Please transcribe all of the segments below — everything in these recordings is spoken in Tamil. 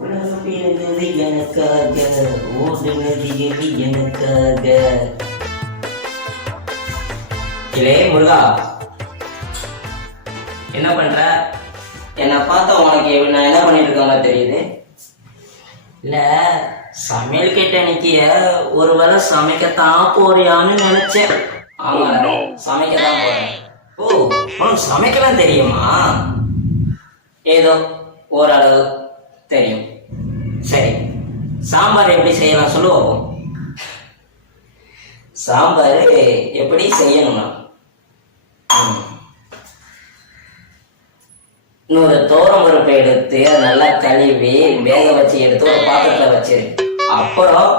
உலகம் பிறந்தது எனக்காக, ஓடு நதிகள் எனக்காக. இலே முருகா, என்ன பண்ற? என்னை பார்த்தா உனக்கு நான் என்ன பண்ணிட்டு இருக்கேன்னா தெரியுது இல்ல? சமையல் கேட்ட அன்னைக்கு ஒருவேளை சமைக்கத்தான் போறியான்னு நினைச்சேன். ஆமா, சமைக்கத்தான் போறேன். ஓ, உனக்கு சமைக்கலாம் தெரியுமா? ஏதோ ஓரளவு தெரியும். சரி, சாம்பார் எப்படி செய்யலாம் சொல்லுவோம். சாம்பார் எப்படி செய்யணும்னா, 100 துவரம்பருப்பை எடுத்து நல்லா கழுவி வேக வச்சு எடுத்து ஒரு பாத்திரத்துல வச்சிரு. அப்புறம்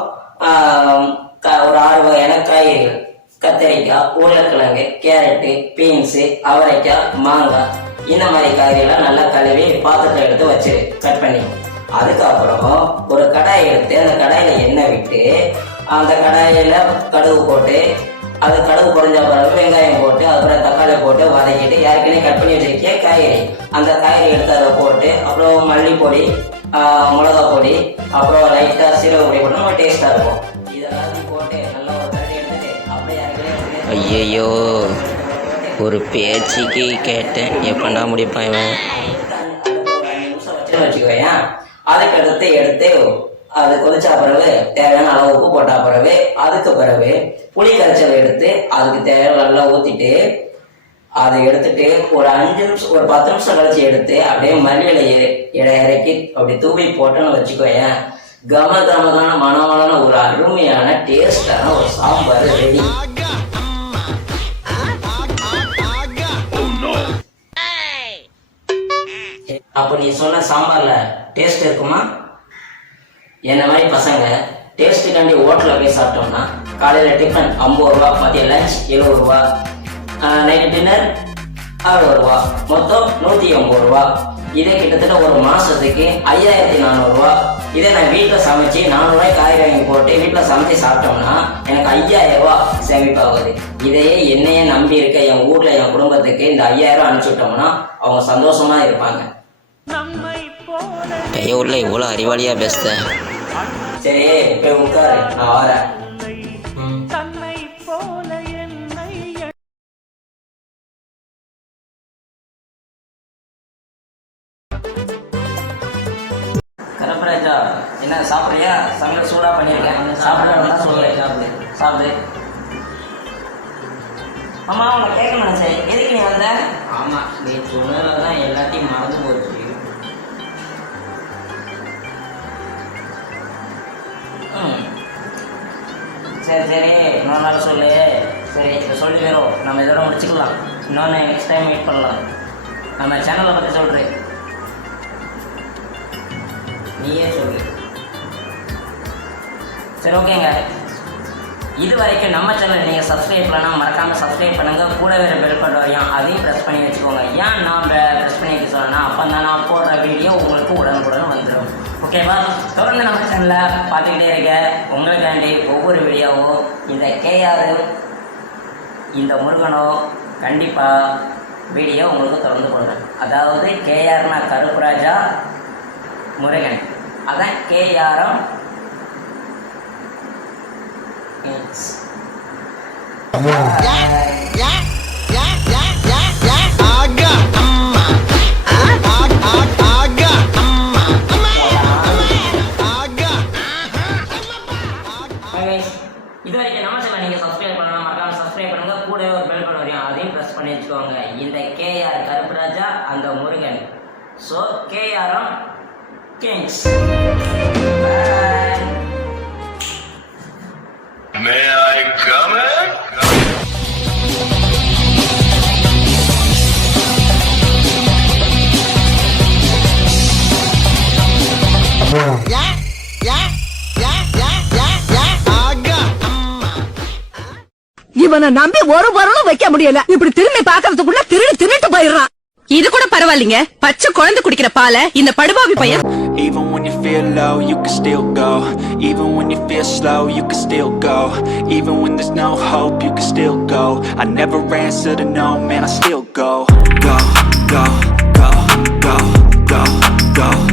ஒரு 6 வகையான காய்கறிகள், கத்திரிக்காய், உருளைக்கிழங்கு, கேரட்டு, பீன்ஸு, அவரைக்காய், மாங்காய், இந்த மாதிரி காய்கறிகள்லாம் நல்லா கழுவி பாத்திரத்தை எடுத்து வச்சிரு, கட் பண்ணி. அதுக்கப்புறம் ஒரு கடாயை எடுத்து அந்த கடாயில எண்ணெய் விட்டு அந்த கடாயில கடுகு போட்டு, அது கடுகு பொரிஞ்ச பிறகு வெங்காயம் போட்டு, அப்புறம் தக்காளி போட்டு வதக்கிட்டு ஏற்கனவே கட் பண்ணி வச்சிருக்கே காய்கறி, அந்த காய்கறி எடுத்து அதை போட்டு, அப்புறம் மல்லிப்பொடி, மிளகா பொடி, அப்புறம் லைட்டா சீரக பொடி போட்டு நம்ம டேஸ்டா இருக்கும். இதெல்லாம் போட்டு நல்லா ஒரு கரண்டி எடுத்துட்டு அப்படியே ஐயோ, ஒரு பேச்சுக்கு கேட்டேன், எப்படா முடிப்பான் இவன்? 5 நிமிஷம் வச்சுன்னு வச்சுக்கோயேன். அதுக்கு எடுத்து அது கொதிச்சா பிறகு தேவையான அளவு உப்பு போட்டா பிறகு, அதுக்கு பிறகு புளி கரைச்சல் எடுத்து அதுக்கு தேவையான நல்லா ஊத்திட்டு, அதை எடுத்துட்டு ஒரு 5 நிமிஷம் ஒரு 10 நிமிஷம் கழிச்சு எடுத்து அப்படியே மல்லியில இறக்கி அப்படி தூவி போட்டோன்னு வச்சுக்கோயேன். கமகமான மனமான ஒரு அருமையான டேஸ்டான ஒரு சாம்பார் ரெடி. அப்ப நீ சொன்ன சாம்பார்ல டேஸ்ட் இருக்குமா? என்ன மாதிரி பசங்க டேஸ்ட்டுக்காண்டி ஹோட்டலில் போய் சாப்பிட்டோம்னா, காலையில் டிஃபன் 50 ரூபா, மதியம் லஞ்ச் 70 ரூபா, நைட்டு டின்னர் 60 ரூபா, மொத்தம் 180 ரூபா. இதே கிட்டத்தட்ட ஒரு மாசத்துக்கு 5400 ரூபா. இதே நான் வீட்டில் சமைச்சு 400 ரூபாய் காய்கறி வாங்கி போட்டு வீட்டில் சமைச்சு சாப்பிட்டோம்னா எனக்கு 5000 ரூபா சேமிப்பாகுது. இதையே என்னையே நம்பி இருக்க என் ஊர்ல என் குடும்பத்துக்கு இந்த 5000 அனுப்பிச்சுட்டோம்னா அவங்க சந்தோஷமா இருப்பாங்க. கையூர்ல இவ்வளோ அறிவாளியா பேசுத. சரி, போய் உட்காரு, நான் வரேன். கரப்பராஜா, என்ன சாப்பிட்றியா? சமையல் சூடா பண்ணியிருக்கேன், சாப்பிட்றா சொல்லு. சாப்பிடு. ஆமா, உன்னை கேட்க நினைச்சேன், எதுக்கு நீ வந்த? ஆமா, நீ சொன்னதான் எல்லாத்தையும் மறந்து போச்சு. சரி, இன்னொரு நாள் சொல்லு. சரி, இப்போ சொல்லி வரும், நம்ம இதோட முடிச்சுக்கலாம். இன்னொன்று நெக்ஸ்ட் டைம் மீட் பண்ணலாம். நம்ம சேனலை பற்றி சொல்கிறேன், நீயே சொல்லு. சரி, ஓகேங்க. இது வரைக்கும் நம்ம சேனல் நீங்கள் சப்ஸ்கிரைப் பண்ணால் மறக்காமல் சப்ஸ்கிரைப் பண்ணுங்கள். கூட வேறு பெல் பட்டன் வரையும் அதையும் ப்ரெஸ் பண்ணி வச்சுக்கோங்க. ஏன் நான் ப்ரெஸ் பண்ணி வைக்க சொன்னேன்னா, அப்போ தான் நான் போடுற வீடியோ உங்களுக்கு உடனுக்குடன் வந்துடும். ஓகேவா? தொடர்ந்து நம்ம சேனலில் பார்த்துக்கிட்டே இருக்க. உங்களுக்காண்டி ஒவ்வொரு வீடியோவும் இந்த கேஆர் இந்த முருகனோ கண்டிப்பாக வீடியோ உங்களுக்கு தொடர்ந்து போடுறேன். அதாவது கேஆர்னா கருப்புராஜா, முருகன் அதான் கேஆரம். இது வரைக்கும் நம்ம சேனல் நீங்கள் சப்ஸ்கிரைப் பண்ணலாம், மறக்காம சப்ஸ்கிரைப் பண்ணுங்க. கூட ஒரு பெல் பட்டன் வரையும் அதையும் ப்ரெஸ் பண்ணி வச்சுக்கோங்க. இந்த கேஆர் கருப்புராஜா, அந்த முருகன். ஸோ கேஆரம் kings. May I come in? இவனை நம்பி ஒரு பொருளும் வைக்க முடியல. இப்படி திரும்பி பாக்குறதுக்குள்ள திருட்டு போயிடுறான். இது கூட பரவாயில்லைங்க, பச்சை குழந்தை குடிக்கிற பாலை இந்த படுபாவி பையன். Even when you feel low, you can still go. Even when you feel slow, you can still go. Even when there's no hope, you can still go. I never answer to no, man, I still go. Go, go, go, go, go, go.